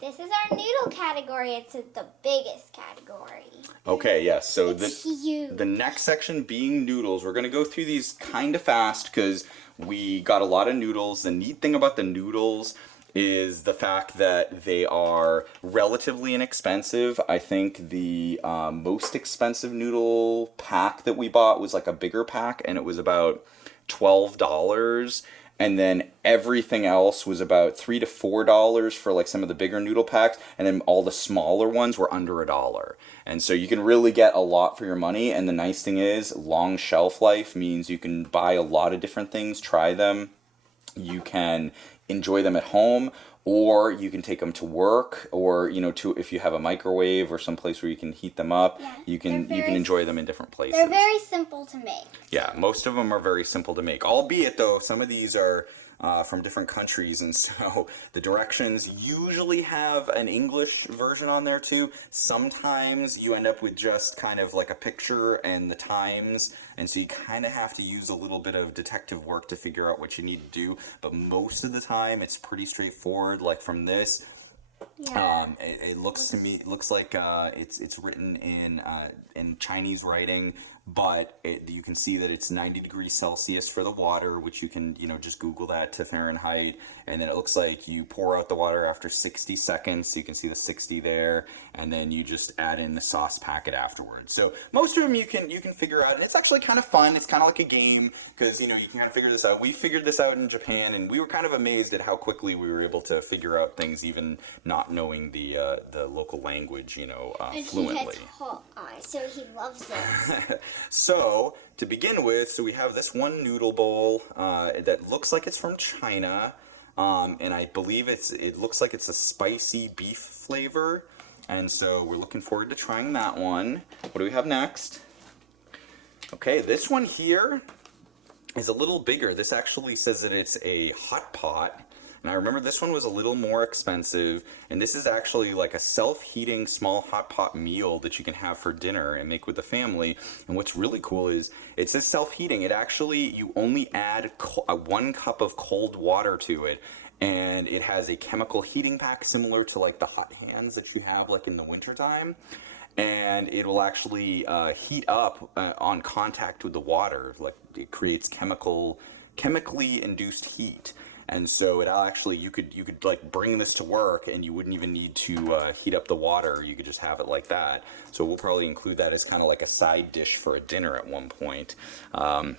This is our noodle category. It's the biggest category. Okay, yes. So It's huge. the next section being noodles. We're going to go through these kind of fast because we got a lot of noodles. The neat thing about the noodles is the fact that they are relatively inexpensive. I think the most expensive noodle pack that we bought was like a bigger pack, and it was about $12. And then everything else was about $3 to $4 for like some of the bigger noodle packs, and then all the smaller ones were under $1. And so you can really get a lot for your money. And the nice thing is, long shelf life means you can buy a lot of different things, try them. You can enjoy them at home, or you can take them to work, or to if you have a microwave or some place where you can heat them up. Yeah, you can enjoy them in different places. They're very simple to make. Yeah, most of them are very simple to make. Albeit though, some of these are from different countries, and so the directions usually have an English version on there too. Sometimes you end up with just kind of like a picture and the times, and so you kind of have to use a little bit of detective work to figure out what you need to do. But most of the time, it's pretty straightforward. Like from this, Yeah. it looks to me like it's written in Chinese writing, but you can see that it's 90 degrees Celsius for the water, which you can just Google that to Fahrenheit, and then it looks like you pour out the water after 60 seconds, so you can see the 60 there, and then you just add in the sauce packet afterwards. So most of them you can figure out, and it's actually kind of fun. It's kind of like a game because you can kind of figure this out. We figured this out in Japan, and we were kind of amazed at how quickly we were able to figure out things, even not knowing the local language, fluently. So he loves it. So to begin with, so we have this one noodle bowl that looks like it's from China, and I believe it looks like it's a spicy beef flavor, and so we're looking forward to trying that one. What do we have next? Okay, this one here is a little bigger. This actually says that it's a hot pot. And I remember this one was a little more expensive, and this is actually like a self-heating small hot pot meal that you can have for dinner and make with the family. And what's really cool is it says self-heating. It actually, you only add 1 cup of cold water to it, and it has a chemical heating pack similar to like the hot hands that you have like in the wintertime. And it will actually heat up on contact with the water. Like it creates chemically induced heat. And so it actually, you could like bring this to work, and you wouldn't even need to heat up the water. You could just have it like that. So we'll probably include that as kind of like a side dish for a dinner at one point. It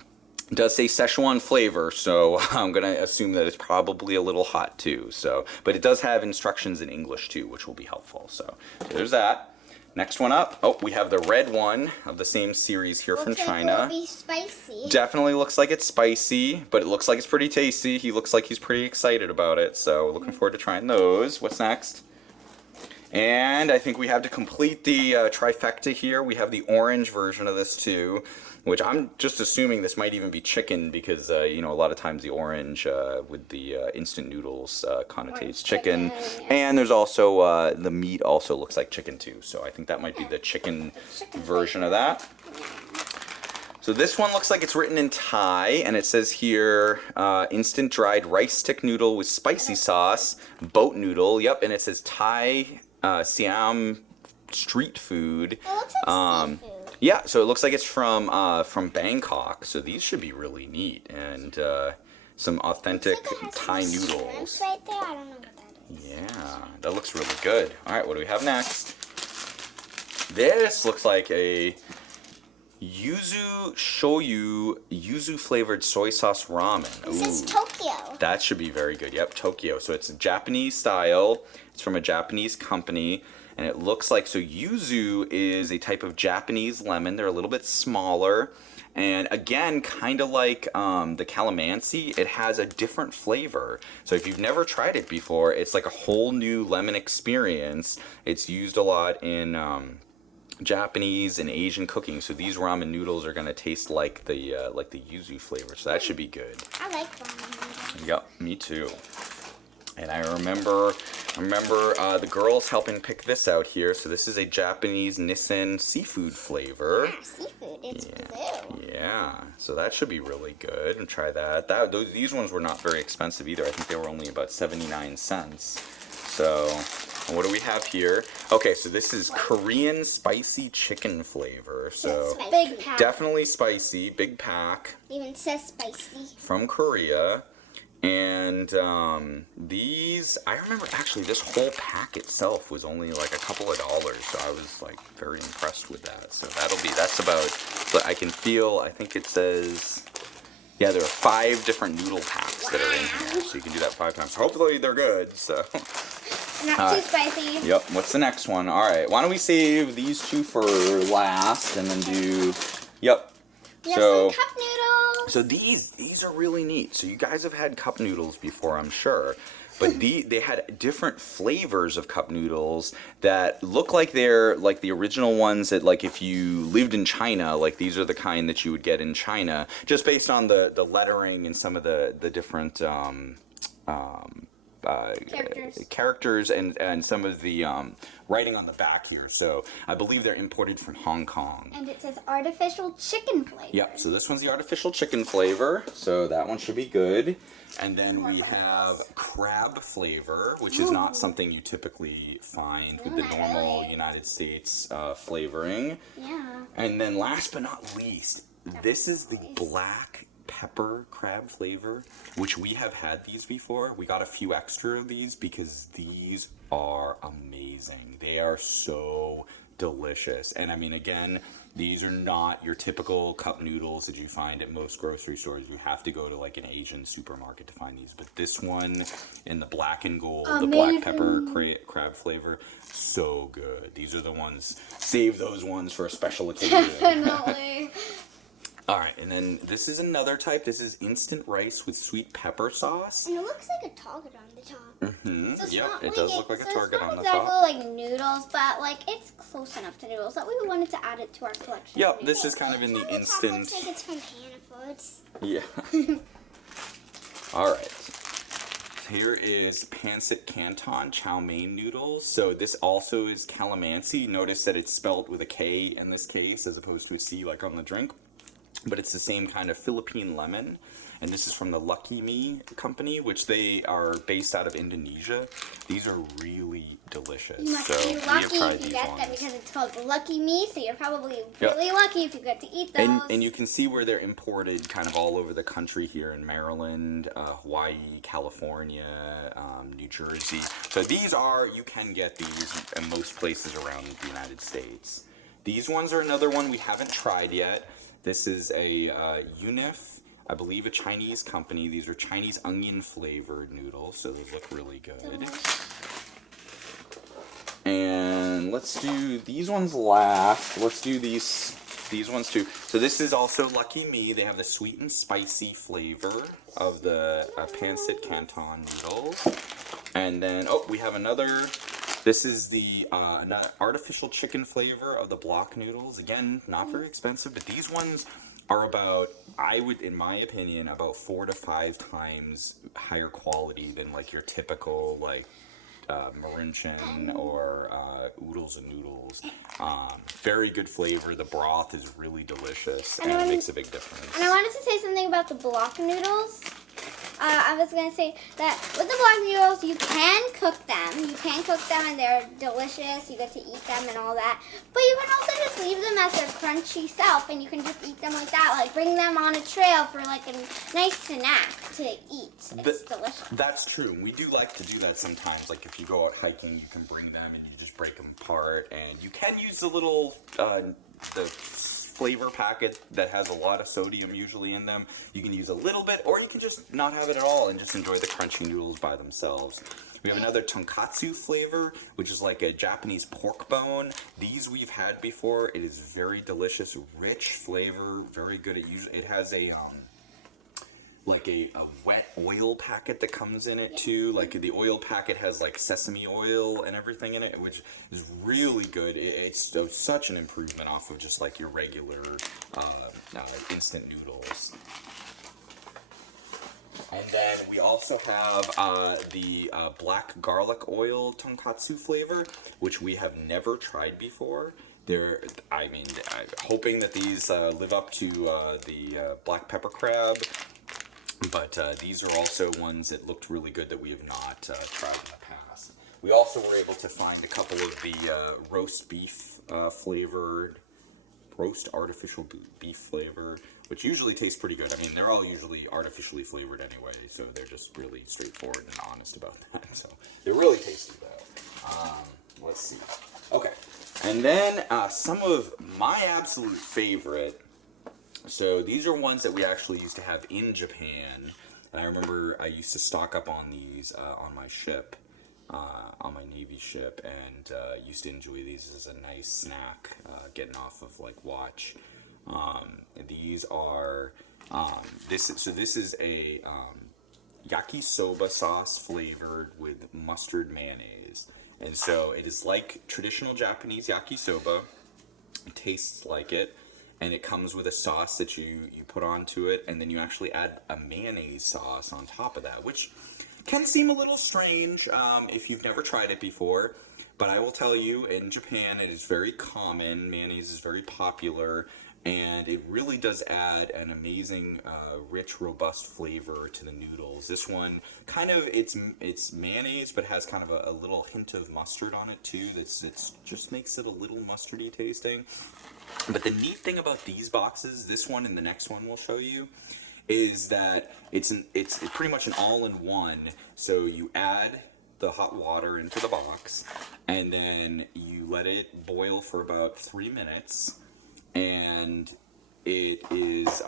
does say Szechuan flavor, so I'm gonna assume that it's probably a little hot too. So, but it does have instructions in English too, which will be helpful. So there's that. Next one up. Oh, we have the red one of the same series here from China. Looks like it will be spicy. Definitely looks like it's spicy, but it looks like it's pretty tasty. He looks like he's pretty excited about it, so looking forward to trying those. What's next? And I think we have to complete the trifecta here. We have the orange version of this too, which I'm just assuming this might even be chicken because, a lot of times the orange with the instant noodles connotates chicken. And there's also, the meat also looks like chicken too. So I think that might be the chicken version of that. So this one looks like it's written in Thai, and it says here, instant dried rice stick noodle with spicy sauce, boat noodle. Yep, and it says Thai Siam street food. It looks like seafood. Yeah, so it looks like it's from Bangkok. So these should be really neat, and some authentic Thai noodles. Right there, I don't know what that is. Yeah, that looks really good. All right, what do we have next? This looks like a yuzu shoyu yuzu flavored soy sauce ramen. This is Tokyo. That should be very good. Yep, Tokyo. So it's Japanese style. It's from a Japanese company, and it looks like, so yuzu is a type of Japanese lemon. They're a little bit smaller, and again, kind of like the calamansi, it has a different flavor. So if you've never tried it before, it's like a whole new lemon experience. It's used a lot in Japanese and Asian cooking, so these ramen noodles are gonna taste like the yuzu flavor, so that should be good. I like ramen noodles. Yep, me too. And I remember the girls helping pick this out here. So this is a Japanese Nissin seafood flavor. Yeah, seafood. It's blue. Yeah, so that should be really good. And try that. These ones were not very expensive either. I think they were only about 79 cents. So What do we have here? Okay, so this is Korean spicy chicken flavor. So Big pack. definitely spicy, big pack. Even says spicy. From Korea. And these, I remember actually this whole pack itself was only like a couple of dollars, so I was like very impressed with that. So that's about, but I can feel, I think it says, yeah, there are 5 different noodle packs that are in here, so you can do that 5 times. Hopefully they're good, so. Not too spicy. Yep, what's the next one? All right, why don't we save these 2 for last and then do, yep. We have some cup noodles. So these are really neat. So you guys have had cup noodles before, I'm sure. But they had different flavors of cup noodles that look like they're like the original ones that, like, if you lived in China, like these are the kind that you would get in China, just based on the lettering and some of the different characters and some of the writing on the back here. So I believe they're imported from Hong Kong. And it says artificial chicken flavor. Yep, so this one's the artificial chicken flavor, so that one should be good. And then we have crab flavor, which is not something you typically find with the normal United States flavoring. Yeah. And then last but not least, this is the black pepper crab flavor, which we have had these before. We got a few extra of these because these are amazing. They are so delicious. And I mean, again, these are not your typical cup noodles that you find at most grocery stores. You have to go to like an Asian supermarket to find these. But this one in the black and gold, the black pepper crab flavor, so good. These are the ones, save those ones for a special occasion. Definitely. All right, and then this is another type. This is instant rice with sweet pepper sauce. And it looks like a target on the top. Mm-hmm. So yep, it does look like a target on the it's not top. exactly like noodles, but like it's close enough to noodles that we wanted to add it to our collection. Yep, this is kind of in the instant. Looks like it's from Hannah Foods. Yeah. All right. Here is pancit canton chow mein noodles. So this also is calamansi. Notice that it's spelled with a K in this case as opposed to a C like on the drink. But it's the same kind of Philippine lemon. And this is from the Lucky Me company, which they are based out of Indonesia. These are really delicious. You must so be lucky if you get them because it's called Lucky Me, so you're probably really lucky if you get to eat those. And you can see where they're imported kind of all over the country here in Maryland, Hawaii, California, New Jersey. So these are, you can get these in most places around the United States. These ones are another one we haven't tried yet. This is a Unif, I believe a Chinese company. These are Chinese onion flavored noodles, so those look really good. And let's do these ones last. Let's do these ones too. So this is also Lucky Me. They have the sweet and spicy flavor of the pancit canton noodles. And then, oh, we have another. This is the artificial chicken flavor of the block noodles. Again, not very expensive, but these ones are about, I would, in my opinion, about 4 to 5 times higher quality than like your typical like Mauritian or oodles and noodles. Very good flavor. The broth is really delicious and it makes a big difference. And I wanted to say something about the block noodles. I was going to say that with the block noodles, you can cook them. You can cook them and they're delicious. You get to eat them and all that. But you can also just leave them as their crunchy self and you can just eat them like that. Like bring them on a trail for like a nice snack to eat. It's delicious. That's true. We do like to do that sometimes. Like if you go out hiking, you can bring them and you just break them apart. And you can use the little, the flavor packet that has a lot of sodium usually in them. You can use a little bit, or you can just not have it at all and just enjoy the crunchy noodles by themselves. We have another tonkatsu flavor, which is like a Japanese pork bone. These we've had before. It is very delicious, rich flavor, very good. It has a like a wet oil packet that comes in it too. Like the oil packet has like sesame oil and everything in it, which is really good. It's such an improvement off of just like your regular instant noodles. And then we also have the black garlic oil tonkatsu flavor, which we have never tried before. I'm hoping that these live up to the black pepper crab. But these are also ones that looked really good that we have not tried in the past. We also were able to find a couple of the roast beef flavored, roast artificial beef flavor, which usually tastes pretty good. I mean, they're all usually artificially flavored anyway, so they're just really straightforward and honest about that. So they're really tasty though. Let's see. Okay, and then some of my absolute favorite. So these are ones that we actually used to have in Japan, and I remember I used to stock up on these on my ship. On my Navy ship, and used to enjoy these as a nice snack, getting off of like watch. These are this is a yakisoba sauce flavored with mustard mayonnaise, and so it is like traditional Japanese yakisoba. It tastes like it, and it comes with a sauce that you put onto it, and then you actually add a mayonnaise sauce on top of that, which can seem a little strange if you've never tried it before, but I will tell you, in Japan it is very common. Mayonnaise is very popular, and it really does add an amazing, rich, robust flavor to the noodles. This one kind of it's mayonnaise, but has kind of a little hint of mustard on it too. It's just makes it a little mustardy tasting. But the neat thing about these boxes, this one and the next one we'll show you, is that it's pretty much an all-in-one. So you add the hot water into the box, and then you let it boil for about 3 minutes, and it is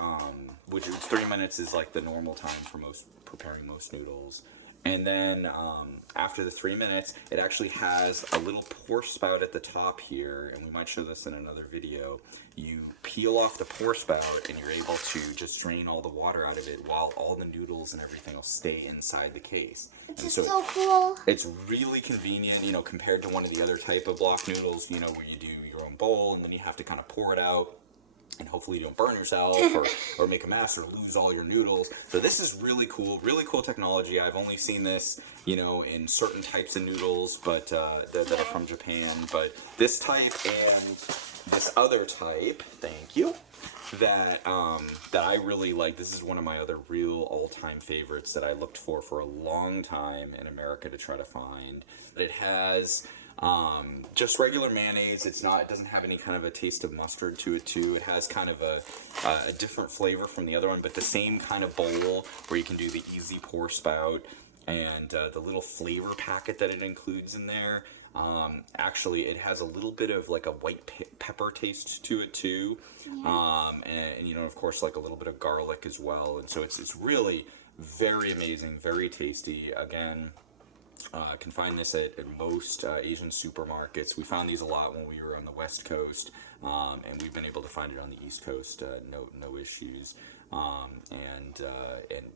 which 3 minutes is like the normal time for preparing most noodles. And then after the 3 minutes, it actually has a little pour spout at the top here, and we might show this in another video. You peel off the pour spout, and you're able to just drain all the water out of it while all the noodles and everything will stay inside the case. It's so cool. It's really convenient, you know, compared to one of the other type of block noodles, you know, where you do your own bowl, and then you have to kind of pour it out. And hopefully you don't burn yourself or make a mess or lose all your noodles. So this is really cool technology. I've only seen this, you know, in certain types of noodles, but that are from Japan. But this type and this other type, thank you, that I really like. This is one of my other real all-time favorites that I looked for a long time in America to try to find. It has just regular mayonnaise. It doesn't have any kind of a taste of mustard to it too. It has kind of a different flavor from the other one, but the same kind of bowl where you can do the easy pour spout, and the little flavor packet that it includes in there. Actually, it has a little bit of like a white pepper taste to it too. Yeah. And you know, of course, like a little bit of garlic as well. And so it's really very amazing, very tasty. Again, can find this at most Asian supermarkets. We found these a lot when we were on the West Coast, and we've been able to find it on the East Coast, no issues. And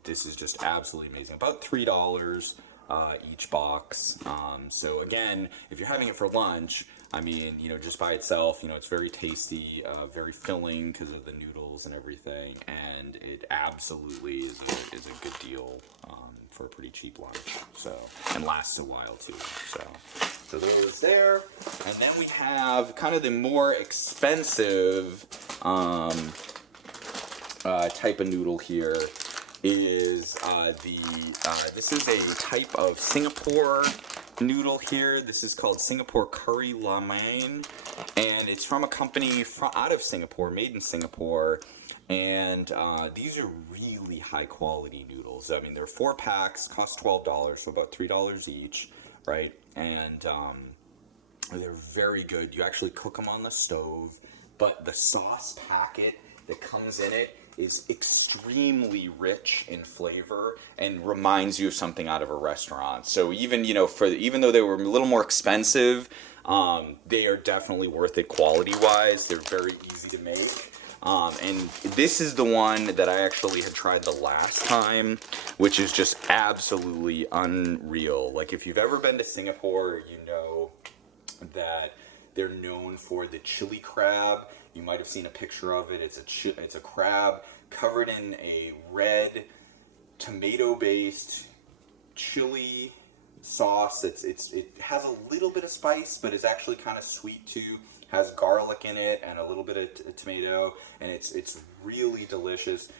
this is just absolutely amazing. About $3 each box. So again, if you're having it for lunch, I mean, you know, just by itself, you know, it's very tasty, very filling because of the noodles and everything, and it absolutely is a good deal for a pretty cheap lunch. So, and lasts a while too. So those there, and then we have kind of the more expensive type of noodle here. Is this is a type of Singapore noodle here. This is called Singapore Curry La Mein, and it's from a company out of Singapore, made in Singapore, and these are really high quality noodles. I mean, they're 4 packs, cost $12, so about $3 each, right? And they're very good. You actually cook them on the stove, but the sauce packet that comes in it is extremely rich in flavor and reminds you of something out of a restaurant. So even, you know, even though they were a little more expensive, they are definitely worth it quality-wise. They're very easy to make. And this is the one that I actually had tried the last time, which is just absolutely unreal. Like, if you've ever been to Singapore, you know that they're known for the chili crab. You might have seen a picture of it. It's a crab covered in a red tomato-based chili sauce. It has a little bit of spice, but it's actually kind of sweet too. Has garlic in it and a little bit of tomato, and it's really delicious.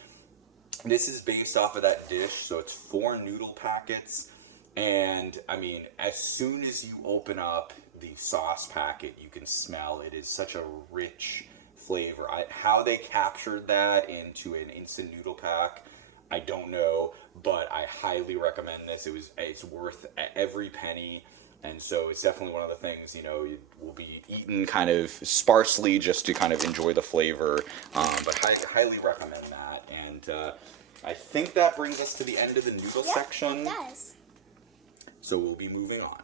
This is based off of that dish, so it's 4 noodle packets, And I mean, as soon as you open up the sauce packet, you can smell it is such a rich flavor. How they captured that into an instant noodle pack, I don't know, but I highly recommend this. It's worth every penny. And so it's definitely one of the things, you will be eaten kind of sparsely just to kind of enjoy the flavor. But highly recommend that. And I think that brings us to the end of the noodle section. It does. So we'll be moving on.